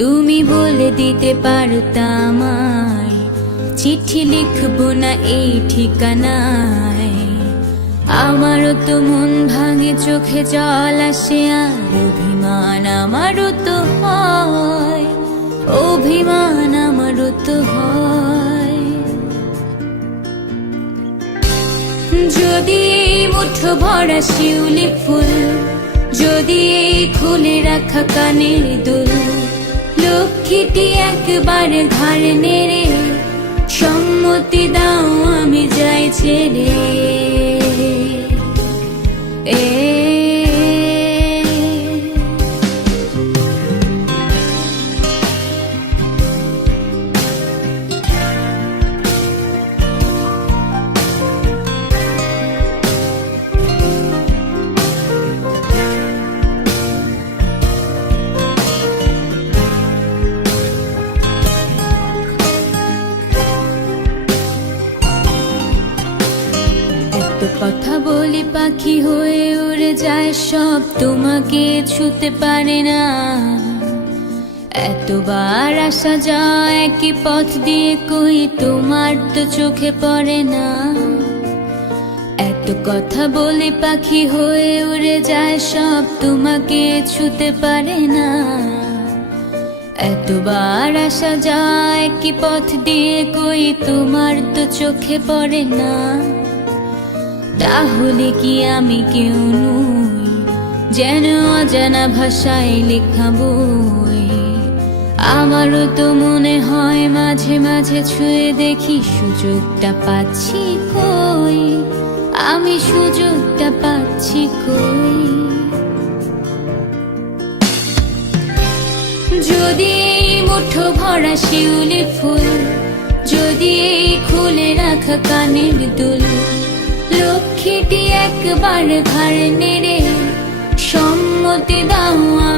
তুমি বলে দিতে পারতাম চিঠি লিখব না এই ঠিকানায়। আমারও তো মন ভাঙে, চোখে জল আসে আর অভিমান আমারও তো হয়। অভিমান আমারও তো হয়। যদি মুঠো ভরা শিউলি ফুল, যদি খুলে রাখা কানের দুল লক্ষ্মীটি একবার ঘর নেড়ে সম্মতি দাও আমি যাই ছেড়ে। এত কথা বলি পাখি হয়ে উড়ে যায় সব, তোমাকে ছুতে পারে না। এতবার আসা যায় একই পথ দিয়ে কই, তোমার তো চোখে পড়ে না। এত কথা বলি পাখি হয়ে উড়ে যায় সব, তোমাকে ছুতে পারে না। এতবার আসা যায় কি পথ দিয়ে কই, তোমার তো চোখে পড়ে না। তাহলে কি আমি কেউ নই? যেন অজানা ভাষায় লেখা বই। আমারও তো মনে হয় মাঝে মাঝে ছুঁয়ে দেখি সুযোগটা পাচ্ছি কই? আমি সুযোগটা পাচ্ছি কই? যদি এই মুঠো ভরা শিউলি ফুল, যদি এই খুলে রাখা কানের দুল লক্ষ্মীটি একবার ঘর নেড়ে সম্মতি দাও